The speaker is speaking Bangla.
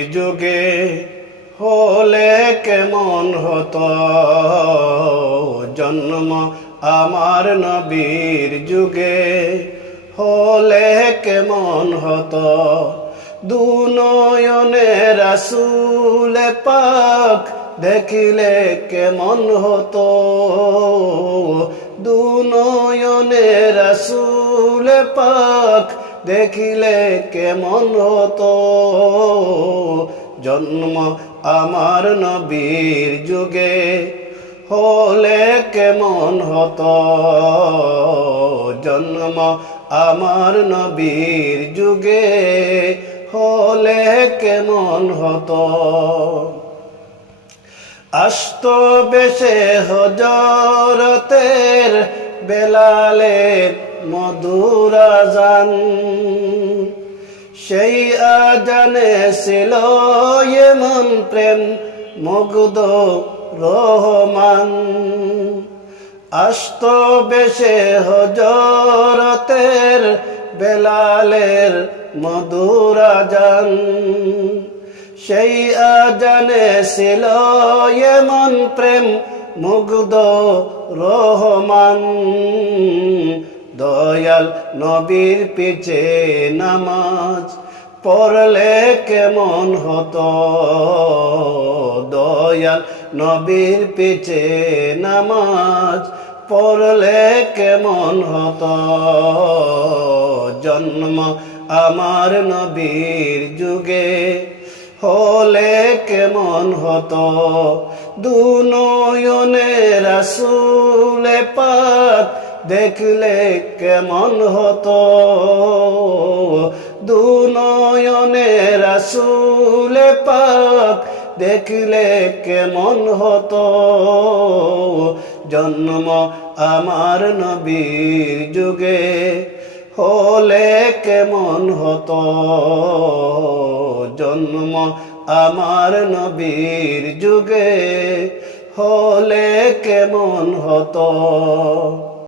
যুগে হলে কেমন হতো? জন্ম আমার নবীর যুগে হলে কেমন হতো? দুনয়নে রাসুল পাক দেখিলে কেমন হতো? দুনয়নে রাসুল পাক দেখিলে কেমন হতো? জন্ম আমার নবীর যুগে হলে কেমন হতো? জন্ম আমার নবীর যুগে হলে কেমন হতো? আস্ত বেশে হজরতের বেলালের মধুরা জান সেই আজানে ছিল এমন প্রেম, মুগ্ধ, রহমান। আস্ত বেশে হজরতের বেলালের মধুরা জান সেই আজানে ছিল এমন প্রেম, মুগ্ধ, রহমান। দয়াল নবীর পিছে নামাজ পড়লে কেমন হতো? দয়াল নবীর পিছে নামাজ পড়লে কেমন হতো? জন্ম আমার নবীর যুগে হলে কেমন হতো? দুনয়নে রাসুলে পাক দেখলে কেমন হতো? দুনয়নে রাসুলে পাক দেখলে কেমন হতো? জন্ম আমার নবীর যুগে হলে কেমন হতো? জন্ম আমার নবীর যুগে হলে কেমন হতো?